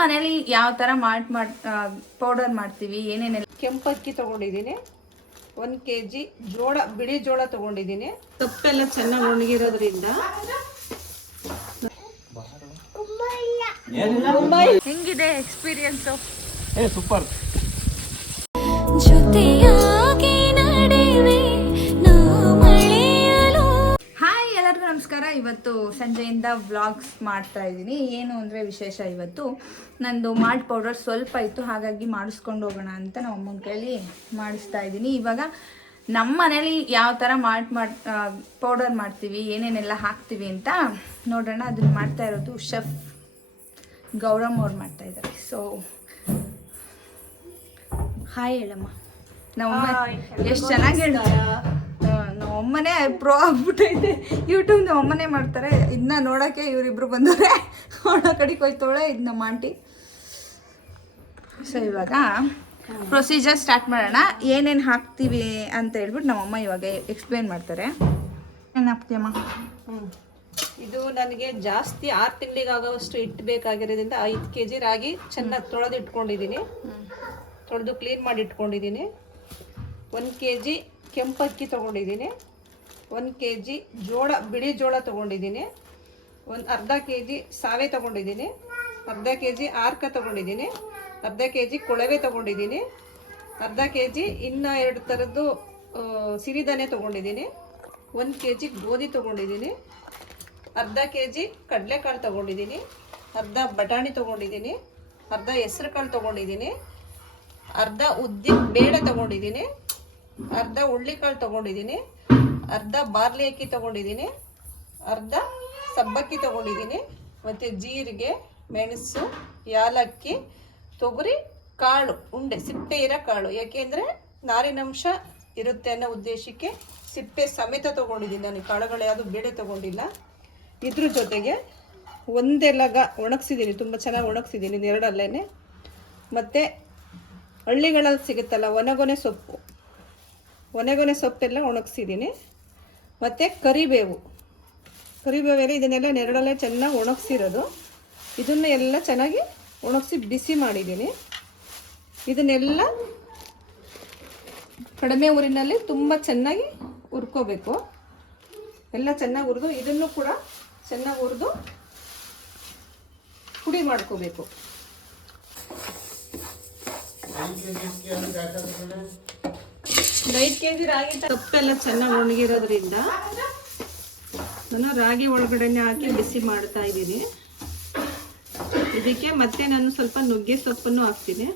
ಮನೇಲಿ ಯಾವ ಥರ ಪೌಡರ್ ಮಾಡ್ತೀವಿ ಏನೇನೆಲ್ಲ. ಕೆಂಪು ಅಕ್ಕಿ ತೊಗೊಂಡಿದ್ದೀನಿ, 1 kg ಜೋಳ, ಬಿಳಿ ಜೋಳ ತೊಗೊಂಡಿದ್ದೀನಿ. ಸೊಪ್ಪೆಲ್ಲ ಚೆನ್ನಾಗಿ ಒಣಗಿರೋದ್ರಿಂದ ಹೆಂಗಿದೆ ಎಕ್ಸ್ಪೀರಿಯನ್ಸು? ಸೂಪರ್. ಹಾಯ್, ಎಲ್ಲರಿಗೂ ನಮಸ್ಕಾರ. ಇವತ್ತು ಸಂಜೆಯಿಂದ ವ್ಲಾಗ್ಸ್ ಮಾಡ್ತಾ ಇದ್ದೀನಿ. ಏನು ಅಂದರೆ ವಿಶೇಷ, ಇವತ್ತು ನಂದು ಮಾಲ್ಟ್ ಪೌಡರ್ ಸ್ವಲ್ಪ ಇತ್ತು, ಹಾಗಾಗಿ ಮಾಡಿಸ್ಕೊಂಡು ಹೋಗೋಣ ಅಂತ ನಮ್ಮ ಅಮ್ಮನ ಕೈಲಿ ಮಾಡಿಸ್ತಾ ಇದ್ದೀನಿ. ಇವಾಗ ನಮ್ಮ ಮನೇಲಿ ಯಾವ ಥರ ಪೌಡರ್ ಮಾಡ್ತೀವಿ ಏನೇನೆಲ್ಲ ಹಾಕ್ತೀವಿ ಅಂತ ನೋಡೋಣ. ಅದನ್ನು ಮಾಡ್ತಾ ಇರೋದು ಶೆಫ್ ಗೌರಮ್ ಅವ್ರು ಮಾಡ್ತಾ ಇದ್ದಾರೆ. ಸೊ ಹಾಯ್ ಹೇಳಮ್ಮ. ನಮ್ಮಮ್ಮ ಎಷ್ಟು ಚೆನ್ನಾಗಿ ಹೇಳ್ತಾರೆ. ನಮ್ಮಮ್ಮನೇ ಪ್ರೋ ಆಗ್ಬಿಟ್ಟೈತೆ ಯೂಟ್ಯೂಬ್. ನಮ್ಮಮ್ಮನೇ ಮಾಡ್ತಾರೆ. ಇದನ್ನ ನೋಡೋಕ್ಕೆ ಇವರಿಬ್ರು ಬಂದವ್ರೆ. ಅವಳ ಕಡೆಗೆ ಹೋಯ್ತೋಳೆ ಇದು ನಮ್ಮ ಆಂಟಿ. ಸೊ ಇವಾಗ ಪ್ರೊಸೀಜರ್ ಸ್ಟಾರ್ಟ್ ಮಾಡೋಣ. ಏನೇನು ಹಾಕ್ತೀವಿ ಅಂತ ಹೇಳ್ಬಿಟ್ಟು ನಮ್ಮಮ್ಮ ಇವಾಗ ಎಕ್ಸ್ಪ್ಲೇನ್ ಮಾಡ್ತಾರೆ. ಏನು ಹಾಕ್ತೀಯಮ್ಮ? ಇದು ನನಗೆ ಜಾಸ್ತಿ 6 ತಿಂಗಳಿಗಾಗೋವಷ್ಟು ಹಿಟ್ಟು ಬೇಕಾಗಿರೋದ್ರಿಂದ 5 kg ರಾಗಿ ಚೆನ್ನಾಗಿ ತೊಳೆದು ಇಟ್ಕೊಂಡಿದ್ದೀನಿ. ತೊಳೆದು ಕ್ಲೀನ್ ಮಾಡಿ ಇಟ್ಕೊಂಡಿದ್ದೀನಿ. 1 kg ಕೆಂಪು ಅಕ್ಕಿ ತೊಗೊಂಡಿದ್ದೀನಿ, 1 kg ಜೋಳ, ಬಿಳಿ ಜೋಳ ತೊಗೊಂಡಿದ್ದೀನಿ, ಅರ್ಧ kg ಸಾವೆ ತೊಗೊಂಡಿದ್ದೀನಿ, ಅರ್ಧ kg ಆರ್ಕ ತೊಗೊಂಡಿದ್ದೀನಿ, ಅರ್ಧ kg ಕೊಳವೆ ತೊಗೊಂಡಿದ್ದೀನಿ, ಅರ್ಧ kg ಇನ್ನು 2 ಥರದ್ದು ಸಿರಿಧಾನ್ಯ ತೊಗೊಂಡಿದ್ದೀನಿ, 1 kg ಗೋಧಿ ತೊಗೊಂಡಿದ್ದೀನಿ, ಅರ್ಧ kg ಕಡಲೆಕಾಳು ತೊಗೊಂಡಿದ್ದೀನಿ, ಅರ್ಧ ಬಟಾಣಿ ತೊಗೊಂಡಿದ್ದೀನಿ, ಅರ್ಧ ಹೆಸರು ಕಾಳು ತೊಗೊಂಡಿದ್ದೀನಿ, ಅರ್ಧ ಉದ್ದಿನ ಬೇಳೆ ತೊಗೊಂಡಿದ್ದೀನಿ, ಅರ್ಧ ಹುಳ್ಳಿಕಾಳು ತೊಗೊಂಡಿದ್ದೀನಿ, ಅರ್ಧ ಬಾರ್ಲಿ ಅಕ್ಕಿ ತೊಗೊಂಡಿದ್ದೀನಿ, ಅರ್ಧ ಸಬ್ಬಕ್ಕಿ ತೊಗೊಂಡಿದ್ದೀನಿ, ಮತ್ತು ಜೀರಿಗೆ, ಮೆಣಸು, ಯಾಲಕ್ಕಿ, ತೊಗರಿ ಕಾಳು ಉಂಡೆ, ಸಿಪ್ಪೆ ಇರೋ ಕಾಳು. ಯಾಕೆಂದರೆ ನಾರಿನಂಶ ಇರುತ್ತೆ ಅನ್ನೋ ಉದ್ದೇಶಕ್ಕೆ ಸಿಪ್ಪೆ ಸಮೇತ ತೊಗೊಂಡಿದ್ದೀನಿ. ನಾನು ಕಾಳುಗಳು ಯಾವುದು ಬೇಳೆ ತೊಗೊಂಡಿಲ್ಲ. ಇದ್ರ ಜೊತೆಗೆ ಒಂದೆಲಗ ಒಣಗಿಸಿದ್ದೀನಿ, ತುಂಬ ಚೆನ್ನಾಗಿ ಒಣಗಿಸಿದ್ದೀನಿ ನೆರಳಲ್ಲೇ. ಮತ್ತು ಹಳ್ಳಿಗಳಲ್ಲಿ ಸಿಗುತ್ತಲ್ಲ ಒಣಗೊನೆ ಸೊಪ್ಪೆಲ್ಲ ಒಣಗಿಸಿದ್ದೀನಿ. ಮತ್ತು ಕರಿಬೇವೆಲ್ಲ ಇದನ್ನೆಲ್ಲ ನೆರಳಲ್ಲೇ ಚೆನ್ನಾಗಿ ಒಣಗಿಸಿರೋದು. ಇದನ್ನು ಎಲ್ಲ ಚೆನ್ನಾಗಿ ಒಣಗಿಸಿ ಬಿಸಿ ಮಾಡಿದ್ದೀನಿ. ಇದನ್ನೆಲ್ಲ ಕಡಿಮೆ ಊರಿನಲ್ಲಿ ತುಂಬ ಚೆನ್ನಾಗಿ ಹುರ್ಕೋಬೇಕು. ಎಲ್ಲ ಚೆನ್ನಾಗಿ ಹುರಿದು ಇದನ್ನು ಕೂಡ ಚೆನ್ನಾಗಿ ಹುರಿದು ಪುಡಿ ಮಾಡ್ಕೋಬೇಕು. ಒಂದು 5 kg ರಾಗಿ ಸೊಪ್ಪೆಲ್ಲ ಚೆನ್ನಾಗಿ ಒಣಗಿರೋದ್ರಿಂದ ನಾನು ರಾಗಿ ಒಳಗಡೆನೆ ಹಾಕಿ ಬಿಸಿ ಮಾಡ್ತಾ ಇದ್ದೀನಿ. ಇದಕ್ಕೆ ಮತ್ತೆ ನಾನು ಸ್ವಲ್ಪ ನುಗ್ಗೆ ಸೊಪ್ಪನ್ನು ಹಾಕ್ತೀನಿ.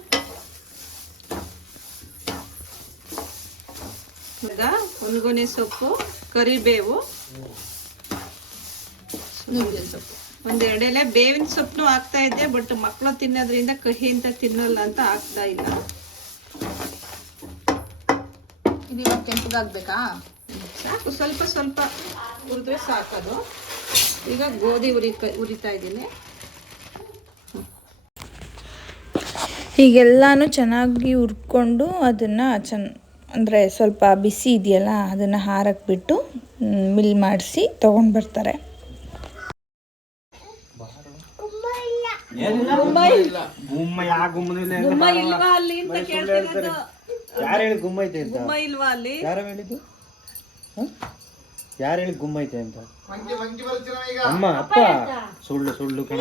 ಒಣಗೊನೆ ಸೊಪ್ಪು, ಕರಿಬೇವು, ನುಗ್ಗೆ ಸೊಪ್ಪು, 1-2 ಎಲೆ ಬೇವಿನ ಸೊಪ್ಪನ್ನು ಹಾಕ್ತಾ ಇದ್ದೆ. ಬಟ್ ಮಕ್ಕಳು ತಿನ್ನೋದ್ರಿಂದ ಕಹಿ ಅಂತ ತಿನ್ನಲ್ಲ ಅಂತ ಹಾಕ್ತಾ ಇಲ್ಲ. ಇದು ಇವಾಗ ಕೆಂಪಗಾಗಬೇಕಾ? ಸಾಕು, ಸ್ವಲ್ಪ ಸ್ವಲ್ಪ ಹುರಿದ್ರೆ ಸಾಕದು. ಈಗ ಗೋಧಿ ಹುರಿತಾ ಇದ್ದೀನಿ. ಹೀಗೆಲ್ಲಾನು ಚೆನ್ನಾಗಿ ಹುರ್ಕೊಂಡು ಅದನ್ನು ಅಂದರೆ ಸ್ವಲ್ಪ ಬಿಸಿ ಇದೆಯಲ್ಲ ಅದನ್ನು ಹಾರಕ್ಕೆ ಬಿಟ್ಟು ಮಿಲ್ ಮಾಡಿಸಿ ತೊಗೊಂಡು ಬರ್ತಾರೆ. ಗುಮ್ಮ ಇಲ್ವಾ ಅಲ್ಲಿ ಅಂತ ಕೇಳ್ತಿರೋದು. ಯಾರು ಹೇಳಿ ಗುಮ್ಮ ಐತೆ ಅಂತ? ಗುಮ್ಮ ಇಲ್ವಾ ಅಲ್ಲಿ? ಯಾರು ಹೇಳಿದ್ದು? ಯಾರು ಹೇಳಿ ಗುಮ್ಮ ಐತೆ ಅಂತ? ಅಮ್ಮ, ಅಪ್ಪ. ಸುಳ್ಳು ಕಣ.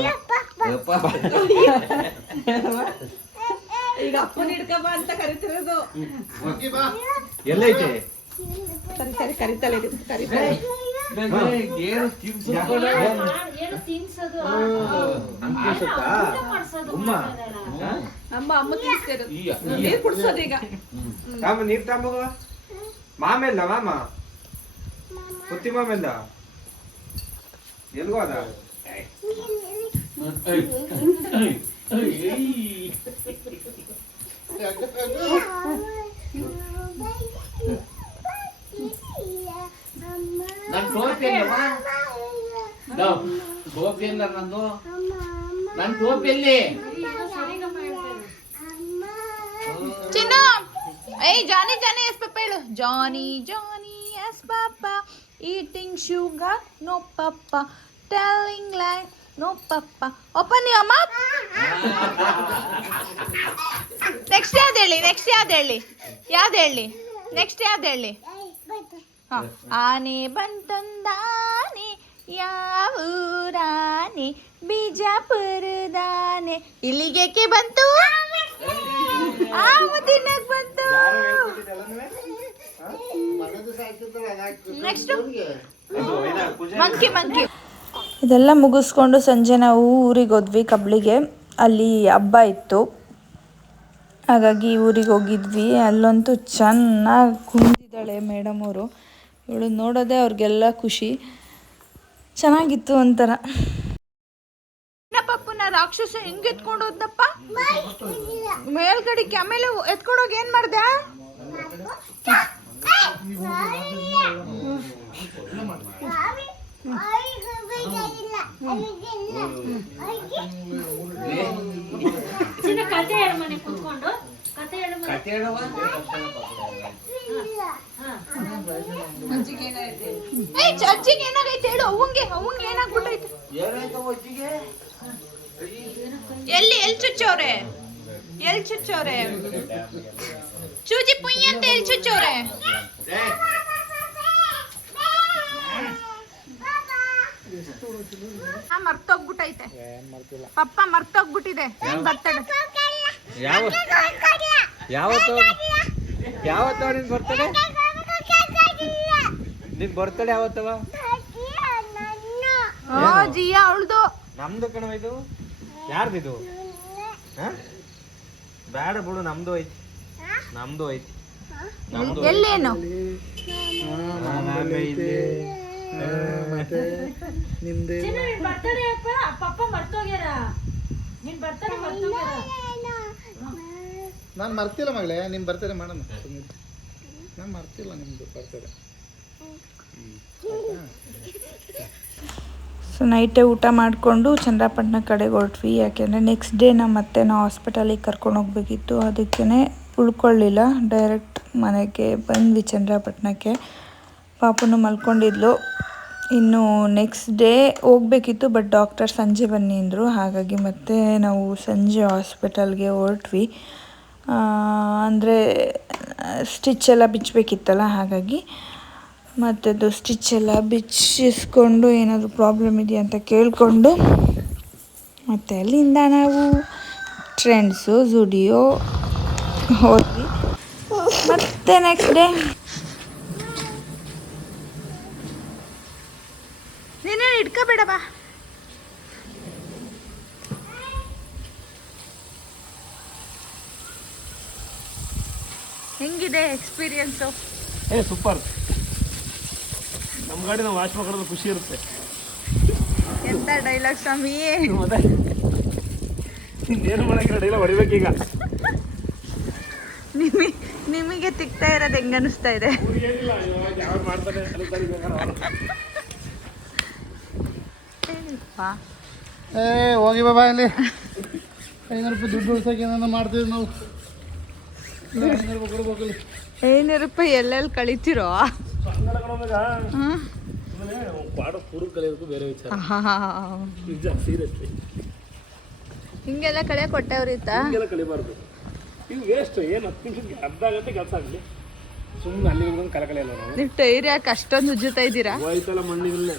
ಈಗ ಅಪ್ಪನ ಹಿಡ್ಕಬ ಅಂತ ಕರಿತಿರೋದು. ಎಲ್ಲೈತೆ? ಸರಿ ಕರಿತಾಳೆ. ಅಮ್ಮ ತಿನ್ನಿಸ್ತಿರೋದು. ನೀರು ಕುಡ್ಸೋದು ಈಗ. ನೀರ್ ತಗೊಂಬ. ಮಾಮೆಲ್ಲ ಮಾಮ ಕುತ್ತಿ ಮಾಮೆಲ್ಲ ಎಲ್ಗೋ ಅದ? ನನ್ನ ಟೋಪಿ ನಂದು, ನನ್ನ ಟೋಪಿ ಎಲ್ಲಿ? ಚಿನ್ನ, ಏಯ್ ಜಾನಿ ಎಸ್ ಪಾಪ ಹೇಳು. Johnny yes papa, eating sugar no papa, telling lie no papa open your mouth. Next ಯಾವ್ದು ಹೇಳಿ ನೆಕ್ಸ್ಟ್ ಯಾವ್ದು ಹೇಳಿ ಆನೆ ಬಂತೊಂದಾನೆ ಯಾವೂರಾನೆ ಬಿಜಾಪುರದಾನೆ ಇಲ್ಲಿಗೇಕೆ ಬಂತು ತಿನ್ನಕ್ ಬಂತು. Next monkey. ಇದೆಲ್ಲ ಮುಗಿಸ್ಕೊಂಡು ಸಂಜೆ ನಾವು ಊರಿಗೆ ಹೋದ್ವಿ ಕಬ್ಳಿಗೆ. ಅಲ್ಲಿ ಹಬ್ಬ ಇತ್ತು, ಹಾಗಾಗಿ ಊರಿಗೆ ಹೋಗಿದ್ವಿ. ಅಲ್ಲಂತೂ ಚೆನ್ನಾಗಿ ಕುಂತಿದ್ದಾಳೆ ಮೇಡಮ್ ಅವರು. ಇವಳು ನೋಡೋದೇ ಅವ್ರಿಗೆಲ್ಲ ಖುಷಿ. ಚೆನ್ನಾಗಿತ್ತು ಒಂಥರ. ಪಪ್ಪನ ರಾಕ್ಷಸ ಹೆಂಗೆ ಎತ್ಕೊಂಡು ಹೋದ್ನಪ್ಪ ಮೇಲ್ಗಡೆಗೆ. ಆಮೇಲೆ ಎತ್ಕೊಂಡೋಗಿ ಏನ್ ಮಾಡ್ದ? ಅಜ್ಜಿಗೆ ಏನಾಗೈತೆ ಹೇಳು. ಅವಂಗೆ ಏನಾಗ್ಬಿಟ್ಟೈತೆ? ಎಲ್ಲಿ ಚುಚ್ಚೋರೆ ಚೂಜಿ ಪುಯ್ಯ ಅಂತ ಎಲ್ಲಿ ಚುಚ್ಚೋರೆ? ಮರ್ತೋಗ್ಬಿಟ್ಟೈತೆ ಪಪ್ಪ, ಮರ್ತೋಗ್ಬಿಟ್ಟಿದೆ. ಬರ್ತಡೆ ಯಾವತ್ತು ನಿನ್ ಬರ್ತಡೆ? ನಿನ್ ಬರ್ತಡೆ ಯಾವತ್ತವ? ಜಿಯಾ ಅವಳ್ದು. ನಮ್ದು ಕಣವ ಇದು. ಯಾರ್ದಿದು? ಬೇಡ ಬಿಡು, ನಮ್ದು ಐತಿ. ಎಲ್ಲೇನು? ನಾನು ಮರ್ತಿಲ್ಲ ಮಗಳೇ, ನಿಮ್ ಬರ್ತಡೆ ಮಾಡೋಣ. ನಾನು ಮರ್ತಿಲ್ಲ ನಿಮ್ದು ಬರ್ತಡೆ. ಸೊ ನೈಟೇ ಊಟ ಮಾಡಿಕೊಂಡು ಚಂದ್ರಪಟ್ಟಣ ಕಡೆಗೆ ಹೊರಟ್ವಿ. ಯಾಕೆಂದರೆ ನೆಕ್ಸ್ಟ್ ಡೇ ಮತ್ತೆ ನಾವು ಹಾಸ್ಪಿಟಲಿಗೆ ಕರ್ಕೊಂಡು ಹೋಗ್ಬೇಕಿತ್ತು. ಅದಕ್ಕೇ ಉಳ್ಕೊಳ್ಳಿಲ್ಲ, ಡೈರೆಕ್ಟ್ ಮನೆಗೆ ಬಂದ್ವಿ ಚಂದ್ರಪಟ್ಟಣಕ್ಕೆ. ಪಾಪನು ಮಲ್ಕೊಂಡಿದ್ಲು. ಇನ್ನು ನೆಕ್ಸ್ಟ್ ಡೇ ಹೋಗ್ಬೇಕಿತ್ತು, ಬಟ್ ಡಾಕ್ಟರ್ ಸಂಜೆ ಬನ್ನಿ ಅಂದರು. ಹಾಗಾಗಿ ಮತ್ತೆ ನಾವು ಸಂಜೆ ಹಾಸ್ಪಿಟಲ್ಗೆ ಹೊರಟ್ವಿ. ಅಂದರೆ ಸ್ಟಿಚ್ ಎಲ್ಲ ಬಿಚ್ಚಬೇಕಿತ್ತಲ್ಲ, ಹಾಗಾಗಿ ಮತ್ತದು ಸ್ಟಿಚ್ ಎಲ್ಲ ಬಿಚ್ಚಿಸ್ಕೊಂಡು ಏನಾದರೂ ಪ್ರಾಬ್ಲಮ್ ಇದೆಯಾ ಅಂತ ಕೇಳಿಕೊಂಡು ಮತ್ತು ಅಲ್ಲಿಂದ ನಾವು ಟ್ರೆಂಡ್ಸು ಝುಡಿಯೋ ಹೋದ್ವಿ. ಮತ್ತೆ ನೆಕ್ಸ್ಟ್ ಡೇ ನೀನೇನು ಇಟ್ಕೋಬೇಡ ಬಾ. ಹೆಂಗಿದೆ ಎಕ್ಸ್ಪೀರಿಯನ್ಸು? ಸೂಪರ್. ನಮ್ಮ ಗಾಡಿ ನಾವು ವಾಶ್ ಮಾಡೋದು ಖುಷಿ ಇರುತ್ತೆ. ಎಂತ ಡೈಲಾಗ್ ಸ್ವಾಮಿ. ಏನು ಮಾಡಂಗಿಲ್ಲ, ಡೈಲಾಗ್ ಹೊಡಿಬೇಕೀಗ. ನಿಮಗೆ ತಿಕ್ತಾ ಇರೋದು ಹೆಂಗ ಅನಿಸ್ತಾ ಇದೆ? ಹೋಗಿ ಬಾಬಾ ಇಲ್ಲಿ 500 ರೂಪಾಯಿ ದುಡ್ಡು ಉಳ್ಸಕ್ಕೆ ಏನಾರ ಮಾಡ್ತೀವಿ ನಾವು. 500 ರೂಪಾಯಿ ಕೊಡ್ಬೇಕು. 500 ರೂಪಾಯಿ ಎಲ್ಲೆಲ್ಲಿ ಕಳಿತೀರೋ? ಹಿಂಗೆಲ್ಲ ಕಳೆ ಕೊಟ್ಟವ್ರಿತ್ತ? ಕಳಿಬಾರ್ದು, ಇದು ವೇಸ್ಟ್. ಏನು 10 ನಿಮಿಷಕ್ಕೆ ಅರ್ಧ ಗಂಟೆ ಕೆಲಸ ಆಗಲಿ, ಸುಮ್ಮನೆ ಅಲ್ಲಿ ಕಲಕಲೆಯಲ್ಲ. ನೀವು ಟೈರ್ ಯಾಕೆ ಅಷ್ಟೊಂದು ಉಜ್ಜುತ್ತಾ ಇದ್ದೀರಾ? ಹೋಯ್ತಲ್ಲ ಮಣ್ಣಿಗೆ.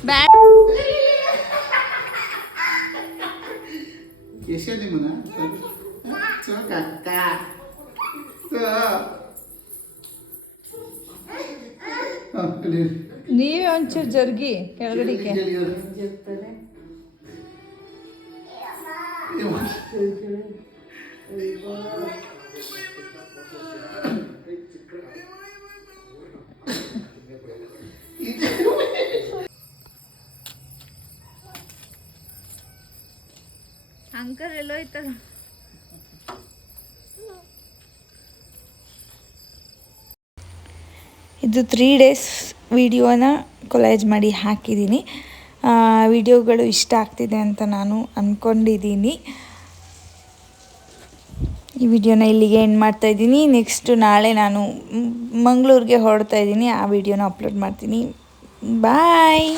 ಎಷ್ಟೇ ನಿಮ್ಮನ್ನ ನೀವೇ ಒಂಚೂರು ಜರ್ಗಿ ಕೆಳಗಡೆಗೆ. ಅಂಕಲ್ ಎಲ್ಲೋಯ್ತದ? ಇದು 3 ಡೇಸ್ ವಿಡಿಯೋನ ಕೊಲೈಜ್ ಮಾಡಿ ಹಾಕಿದ್ದೀನಿ. ವಿಡಿಯೋಗಳು ಇಷ್ಟ ಆಗ್ತಿದೆ ಅಂತ ನಾನು ಅಂದ್ಕೊಂಡಿದ್ದೀನಿ. ಈ ವಿಡಿಯೋನ ಇಲ್ಲಿಗೆ ಎಂಡ್ ಮಾಡ್ತಾಯಿದ್ದೀನಿ. ನೆಕ್ಸ್ಟ್ ನಾಳೆ ನಾನು ಮಂಗಳೂರಿಗೆ ಹೊರಡ್ತಾ ಇದ್ದೀನಿ. ಆ ವಿಡಿಯೋನ ಅಪ್ಲೋಡ್ ಮಾಡ್ತೀನಿ. ಬಾಯ್.